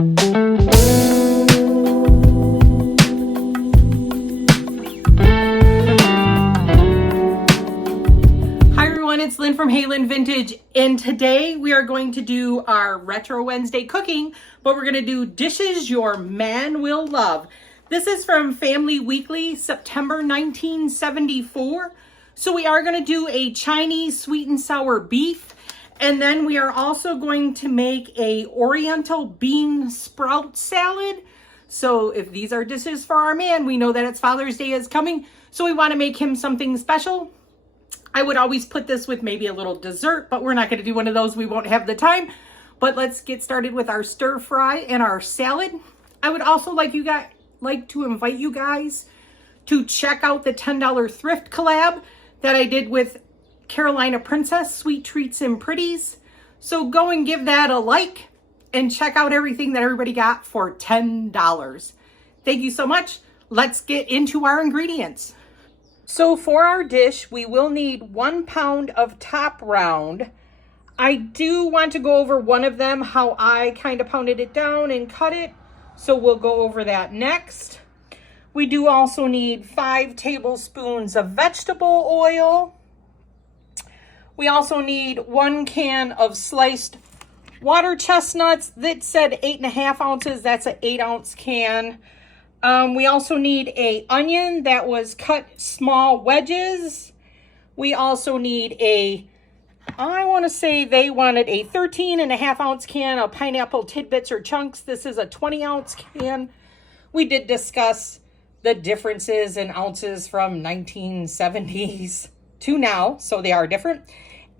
It's Lynn from Lynn Vintage, and today we are going to do our Retro Wednesday cooking, but we're going to do dishes your man will love. This is from Family Weekly, September 1974. So we are going to do a Chinese sweet and sour beef, and then we are also going to make a Oriental bean sprout salad. So if these are dishes for our man, we know that it's Father's Day is coming, so we want to make him something special. I would always put this with maybe a little dessert, but we're not going to do one of those. We won't have the time. But let's get started with our stir fry and our salad. I would also like to invite you guys to check out the $10 thrift collab that I did with Carolina Princess, Sweet Treats and Pretties. So go and give that a like and check out everything that everybody got for $10. Thank you so much. Let's get into our ingredients. So for our dish, we will need 1 pound of top round. I do want to go over one of them, how I kind of pounded it down and cut it. So we'll go over that next. We do also need 5 tablespoons of vegetable oil. We also need 1 can of sliced water chestnuts. That said 8.5 ounces. That's an 8-ounce can. We also need an onion that was cut small wedges. We also need I want to say they wanted a 13.5-ounce can of pineapple tidbits or chunks. This is a 20-ounce can. We did discuss the differences in ounces from 1970s to now, so they are different.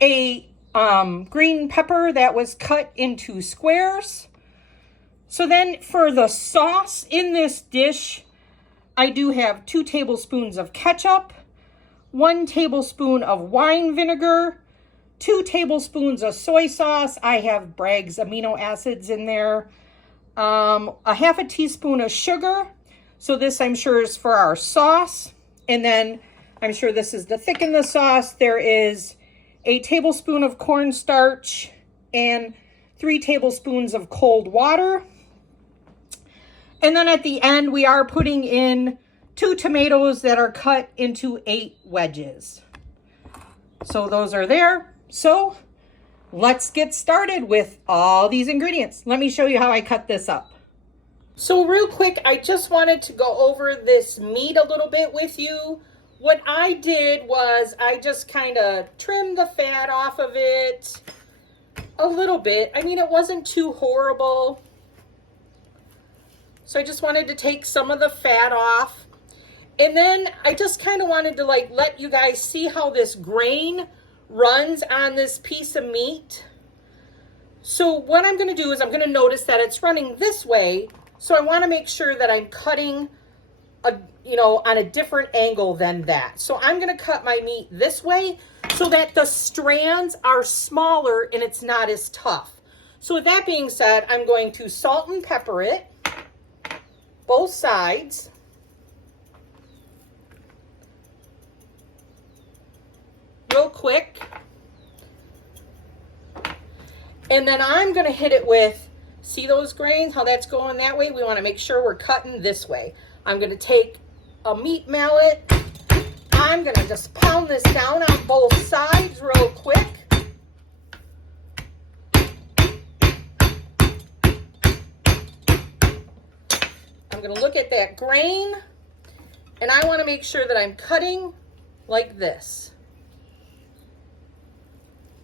A green pepper that was cut into squares. So then for the sauce in this dish, I do have 2 tablespoons of ketchup, 1 tablespoon of wine vinegar, 2 tablespoons of soy sauce. I have Bragg's amino acids in there, a half a teaspoon of sugar. So this I'm sure is for our sauce. And then I'm sure this is to thicken the sauce. There is a tablespoon of cornstarch and 3 tablespoons of cold water. And then at the end, we are putting in 2 tomatoes that are cut into 8 wedges. So those are there. So let's get started with all these ingredients. Let me show you how I cut this up. So real quick, I just wanted to go over this meat a little bit with you. What I did was I just kind of trimmed the fat off of it a little bit. I mean, it wasn't too horrible. So I just wanted to take some of the fat off. And then I just kind of wanted to let you guys see how this grain runs on this piece of meat. So what I'm going to do is I'm going to notice that it's running this way. So I want to make sure that I'm cutting on a different angle than that. So I'm going to cut my meat this way so that the strands are smaller and it's not as tough. So with that being said, I'm going to salt and pepper it. Both sides. Real quick. And then I'm going to hit it with, see those grains, how that's going that way? We want to make sure we're cutting this way. I'm going to take a meat mallet. I'm going to just pound this down on both sides real quick. I'm going to look at that grain, and I want to make sure that I'm cutting like this.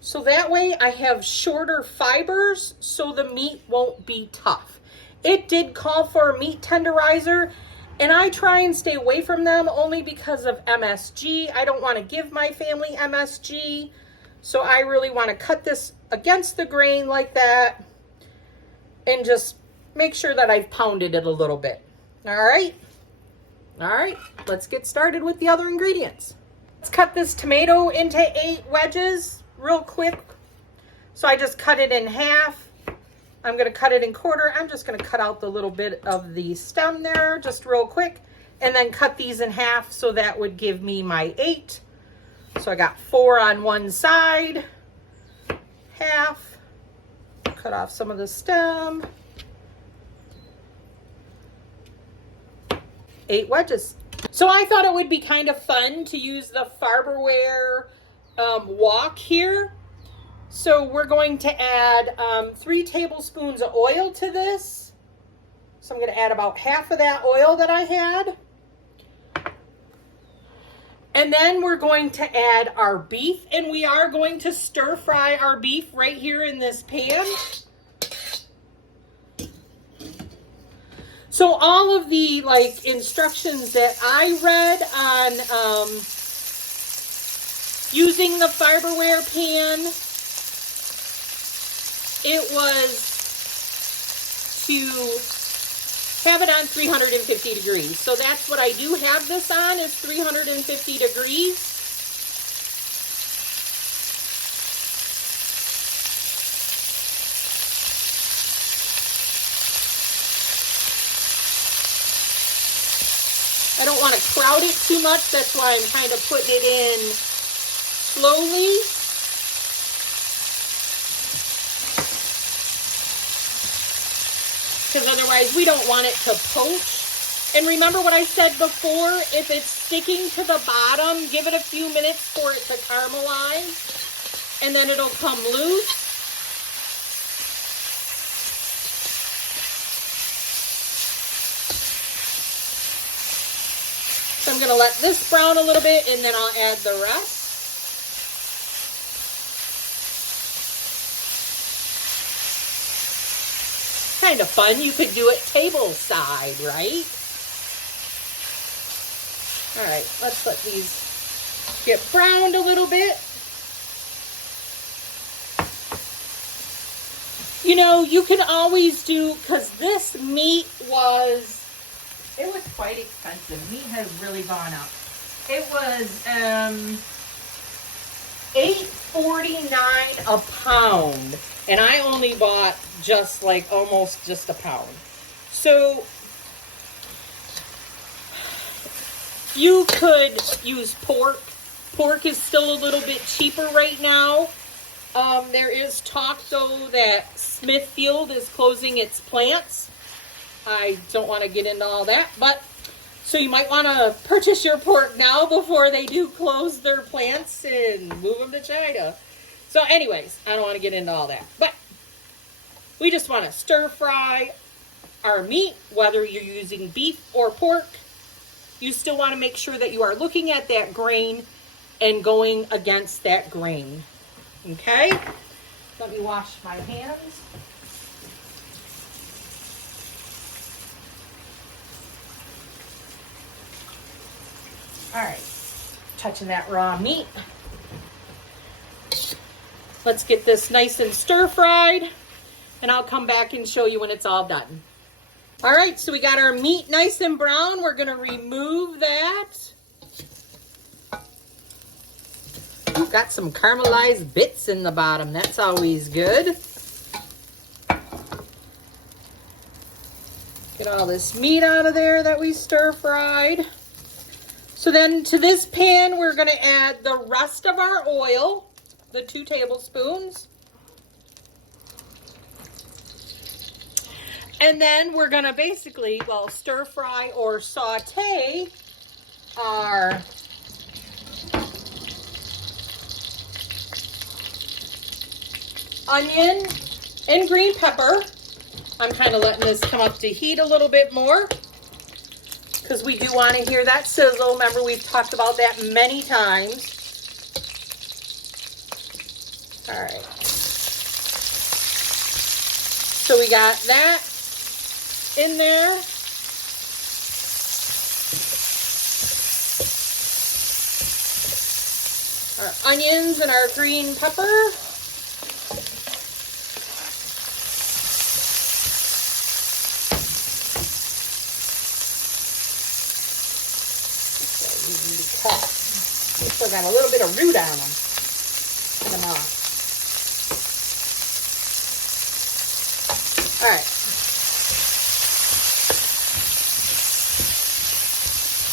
So that way I have shorter fibers so the meat won't be tough. It did call for a meat tenderizer, and I try and stay away from them only because of MSG. I don't want to give my family MSG, so I really want to cut this against the grain like that and just make sure that I've pounded it a little bit. All right, let's get started with the other ingredients. Let's cut this tomato into 8 wedges real quick. So I just cut it in half. I'm going to cut it in quarter. I'm just going to cut out the little bit of the stem there just real quick, and then cut these in half, so that would give me my 8. So I got 4 on one side, half, cut off some of the stem, 8 wedges. So I thought it would be kind of fun to use the Farberware wok here. So we're going to add 3 tablespoons of oil to this. So I'm going to add about half of that oil that I had. And then we're going to add our beef, and we are going to stir fry our beef right here in this pan. So all of the instructions that I read on using the Farberware pan, it was to have it on 350 degrees. So that's what I do have this on, is 350 degrees. I don't want to crowd it too much. That's why I'm kind of putting it in slowly. Because otherwise we don't want it to poach. And remember what I said before, if it's sticking to the bottom, give it a few minutes for it to caramelize, and then it'll come loose. So I'm going to let this brown a little bit, and then I'll add the rest. Kind of fun. You could do it table side, right? All right, let's let these get browned a little bit. You know, you can always do, because this meat was quite expensive. Meat has really gone up. It was $8.49 a pound, and I only bought just almost just a pound. So you could use pork. Pork is still a little bit cheaper right now. There is talk though that Smithfield is closing its plants. I don't want to get into all that, but so you might want to purchase your pork now before they do close their plants and move them to China. So anyways, I don't want to get into all that, but we just want to stir fry our meat, whether you're using beef or pork. You still want to make sure that you are looking at that grain and going against that grain. Okay? Let me wash my hands. All right, touching that raw meat. Let's get this nice and stir fried, and I'll come back and show you when it's all done. All right, so we got our meat nice and brown. We're gonna remove that. We've got some caramelized bits in the bottom. That's always good. Get all this meat out of there that we stir fried. So then to this pan, we're gonna add the rest of our oil, the 2 tablespoons. And then we're gonna basically, stir fry or saute our onion and green pepper. I'm kind of letting this come up to heat a little bit more because we do want to hear that sizzle. Remember, we've talked about that many times. All right. So we got that in there. Our onions and our green pepper. They still got a little bit of root on them. Get them off. All right.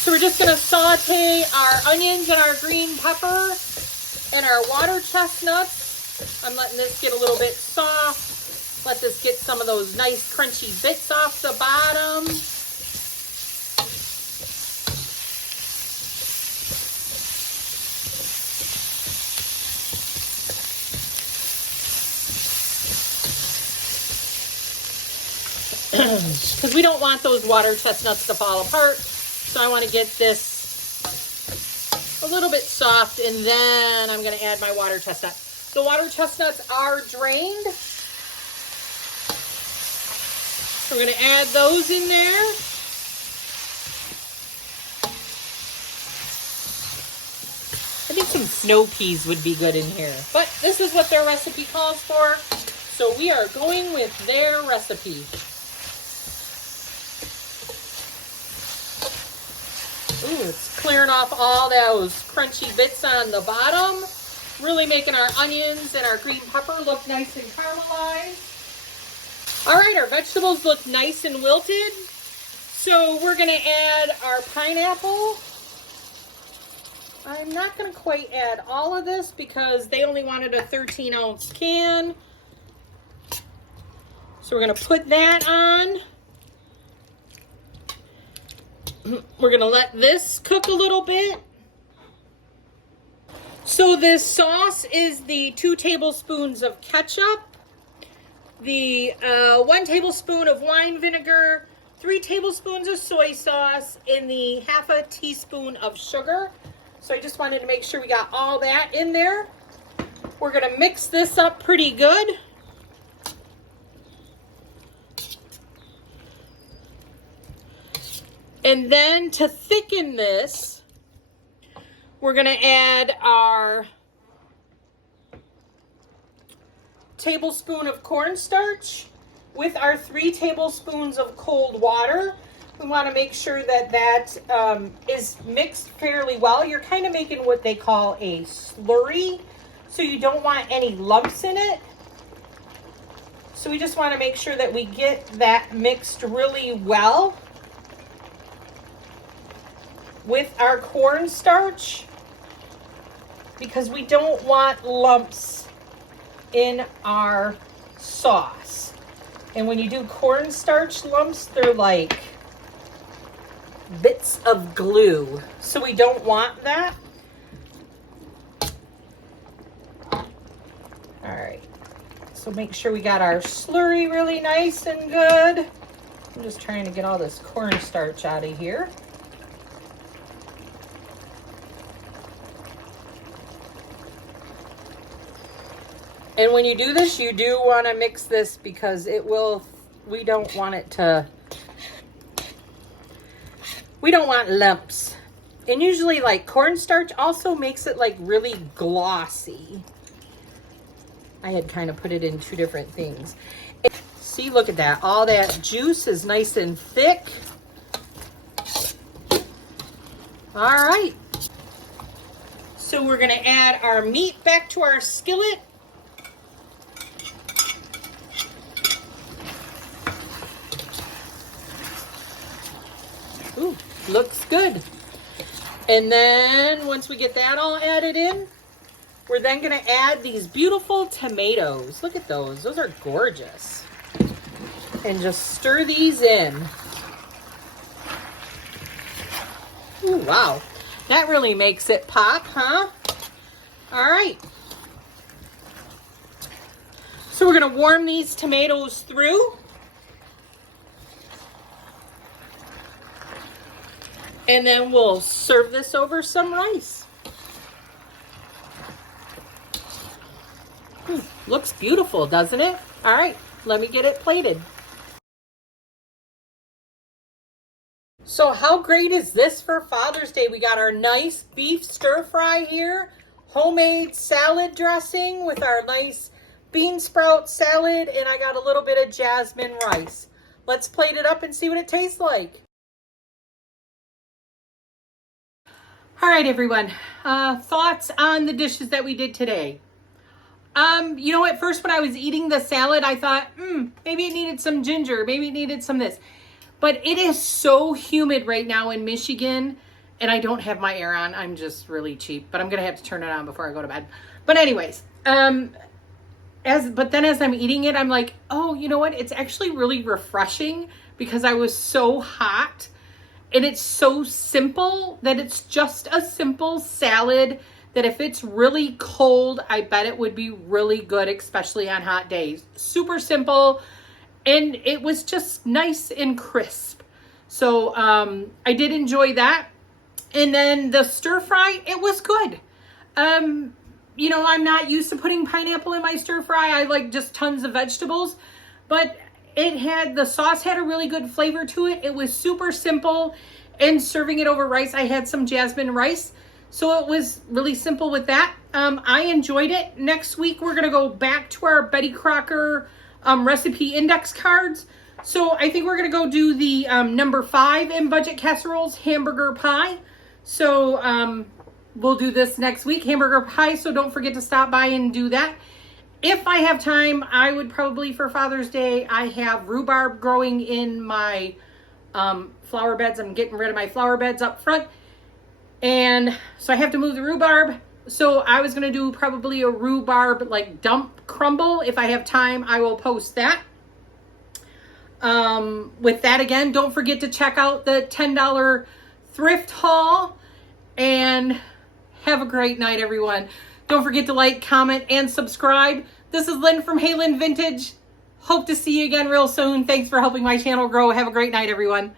So we're just going to saute our onions and our green pepper and our water chestnuts. I'm letting this get a little bit soft. Let this get some of those nice crunchy bits off the bottom. because we don't want those water chestnuts to fall apart. So I want to get this a little bit soft, and then I'm going to add my water chestnut. The water chestnuts are drained. So we're going to add those in there. I think some snow peas would be good in here, but this is what their recipe calls for, so we are going with their recipe. Ooh, it's clearing off all those crunchy bits on the bottom, really making our onions and our green pepper look nice and caramelized. All right, our vegetables look nice and wilted, so we're gonna add our pineapple. I'm not going to quite add all of this because they only wanted a 13-ounce can. So we're going to put that on. We're going to let this cook a little bit. So this sauce is the 2 tablespoons of ketchup, the 1 tablespoon of wine vinegar, 3 tablespoons of soy sauce, and the half a teaspoon of sugar. So I just wanted to make sure we got all that in there. We're going to mix this up pretty good. And then to thicken this, we're going to add our tablespoon of cornstarch with our 3 tablespoons of cold water. We want to make sure that that is mixed fairly well. You're kind of making what they call a slurry, so you don't want any lumps in it. So we just want to make sure that we get that mixed really well with our cornstarch, because we don't want lumps in our sauce. And when you do cornstarch lumps, they're like bits of glue, so we don't want that. All right, so make sure we got our slurry really nice and good. I'm just trying to get all this cornstarch out of here. And when you do this, you do want to mix this because it will, we don't want it to, we don't want lumps. And usually like cornstarch also makes it like really glossy. I had kind of put it in 2 different things. See, look at that. All that juice is nice and thick. All right. So we're gonna add our meat back to our skillet. Ooh, looks good. And then once we get that all added in, we're then going to add these beautiful tomatoes. Look at those. Those are gorgeous. And just stir these in. Ooh, wow. That really makes it pop, huh? All right. So we're going to warm these tomatoes through. And then we'll serve this over some rice. Looks beautiful, doesn't it? All right, let me get it plated. So how great is this for Father's Day? We got our nice beef stir fry here, homemade salad dressing with our nice bean sprout salad, and I got a little bit of jasmine rice. Let's plate it up and see what it tastes like. All right, everyone, thoughts on the dishes that we did today. You know, at first when I was eating the salad, I thought, maybe it needed some ginger, maybe it needed some this. But it is so humid right now in Michigan, and I don't have my air on. I'm just really cheap, but I'm gonna have to turn it on before I go to bed. But anyways, but then as I'm eating it, I'm like, oh, you know what? It's actually really refreshing because I was so hot. And it's so simple that it's just a simple salad that if it's really cold, I bet it would be really good, especially on hot days. Super simple. and it was just nice and crisp. So I did enjoy that. And then the stir fry, it was good. You know, I'm not used to putting pineapple in my stir fry. I like just tons of vegetables, but the sauce had a really good flavor to it. It was super simple, and serving it over rice, I had some jasmine rice. So it was really simple with that. I enjoyed it. Next week, we're going to go back to our Betty Crocker recipe index cards. So I think we're going to go do the number 5 in budget casseroles, hamburger pie. So we'll do this next week, hamburger pie. So don't forget to stop by and do that. If I have time, I would probably, for Father's Day, I have rhubarb growing in my flower beds. I'm getting rid of my flower beds up front. And so I have to move the rhubarb. So I was going to do probably a rhubarb like dump crumble. If I have time, I will post that. With that, again, don't forget to check out the $10 thrift haul. And have a great night, everyone. Don't forget to like, comment, and subscribe. This is Lynn from Hey Lynn Vintage. Hope to see you again real soon. Thanks for helping my channel grow. Have a great night, everyone.